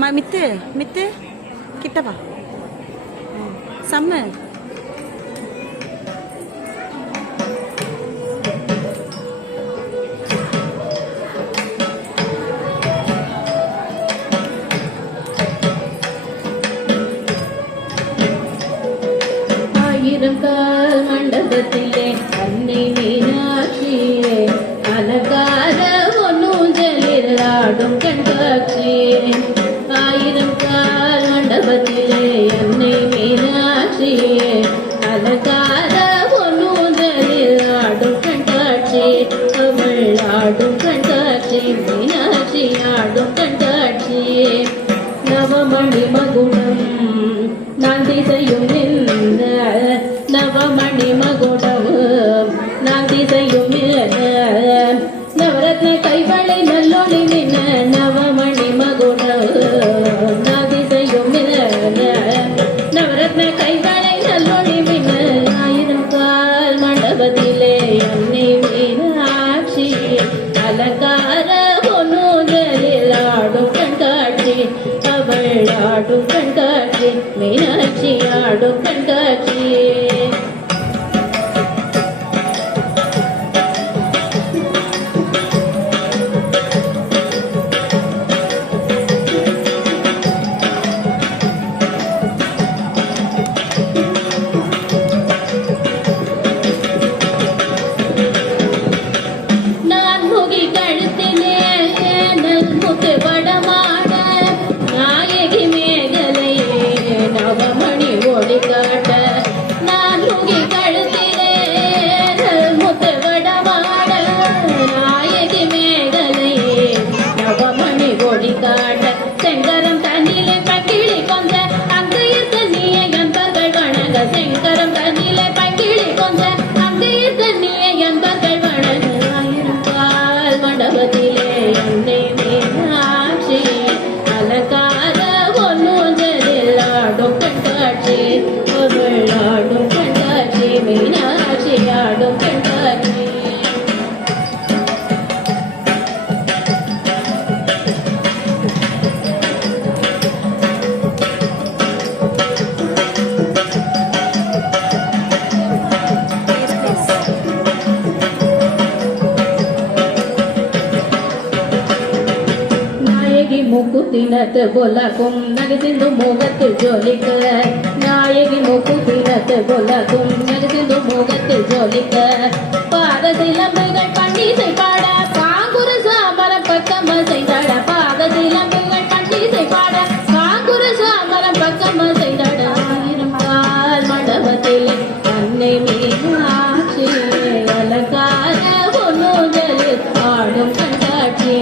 மித்து மித்து கிட்டவா சம்மு ஆயிரங்கால் மண்டபத்திலே அன்னை மீனாட்சியே அலங்கார ஒன்னூஞ்சலில் ஆடும் கண்காட்சியே. ஆயிரம் கால் மண்டபத்திலே அன்னை மீனாட்சியே அலங்கார ஒன்னூஞ்சலில் ஆடும் கண்காட்சி. அவள் ஆடும் கண்காட்சி மீனாட்சி ஆடும் கண்காட்சியே. நவமணி மகுடம் நான் திசையும் நின்ற நவமணி மகுடம் நான் திசையும் நவரத்ன கைவளை நல்லொளி நின்ன நவமணி மகுடம் நான் திசையும் நவரத்ன கைவளை நல்லொளி மின்ன. ஆயிரம் கால் மண்டபத்திலே அன்னை மீனாட்சி அலங்கார ஒன்னூஞ்சலில் ஆடும் கண்காட்சி. அவள் ஆடும் கண்காட்சி மீனாட்சி ஆடும் கண்காட்சி. நான் முகி கழுத்திலே முத்து வடமாட நாயகி மேகலையே நவமணி ஒளி காட்ட. நான் முகி கழுத்திலே முத்து வடமாட நாயகி மேகலையே நவமணி ஒளி காட்ட. செங்கரம் தண்ணிலே பங்கிழி கொஞ்ச அங்கைய தண்ணியை அன்பர்கள் வணங்க. செங்கரம் தண்ணிலே பங்கிழி கொஞ்ச அங்கைய தண்ணியை அன்பர்கள் வணங்க. ஆயிரம் கால் மண்டபத்திலே அன்னை மீனாட்சி அலங்கார ஒன்னூஞ்சலில் ஆடும் கண்காட்சி. அவள் ஆடும் கண்காட்சி மீனாட்சி ஆடும் கண்காட்சி. நாயகி மூக்குத்தினத்து பொலக்கும் நகசிந்து முகத்தில் ஜொலிக்க. நாயகி மூக்குத்தினத்து பொலக்கும் நகசிந்து முகத்தில் ஜொலிக்க. பாத சிலம்புகள் பன்னிசை பாட பாங்குர சாமரம் பக்கம் செய்தாட. பாத சிலம்புகள் பன்னிசை பாட பாங்குர சாமரம் பக்கம் செய்தாட. ஆயிரம் கால் மண்டபத்திலே அன்னை மீனாட்சி அலங்கார ஒன்னூஞ்சலில் ஆடும் கண்காட்சி.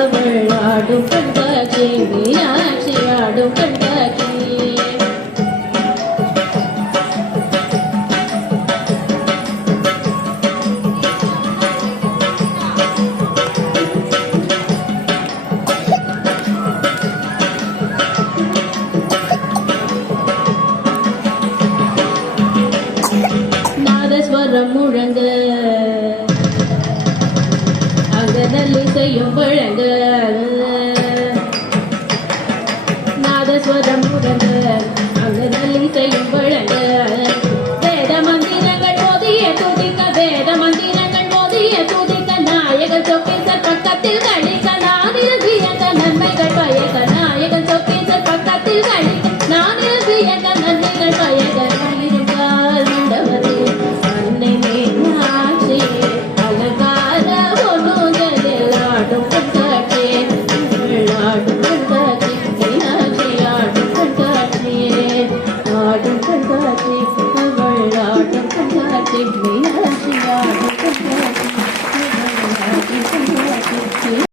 அவள் ஆடும் கண்காட்சி மீனாட்சி ஆடும் கண்காட்சி. நாதஸ்வரம் முழங்க அங்கதல்லி செய்யும் வழங்க. நாதஸ்வரம் முழங்க அங்கதல்லி செய்யும் வழங்க. வேத மந்திரங்கள் மோதிய துதிக்க வேத மந்திரங்கள் மோதிய துதிக்க. நாயகன் சொக்கேசர் பக்கத்தில் கழிக்க நானிரசியக்க நன்மைகள் பயக்க. நாயகன் சொக்கேசர் பக்கத்தில் கழிக்க நானிரசியக்க நன்மைகள் பயக்க. ஆயிரம் கால் மண்டபத்தில் அன்னை மீனாட்சி அலங்கார ஒன்னூஞ்சலில் ஆடும் கண்காட்சி. ஆடும் கண்காட்சி மீனாட்சி ஆடும் கண்காட்சி. ஆடும் கண்காட்சி அவள் ஆடும் கண்காட்சி மீனாட்சி ஆடும் கண்காட்சி.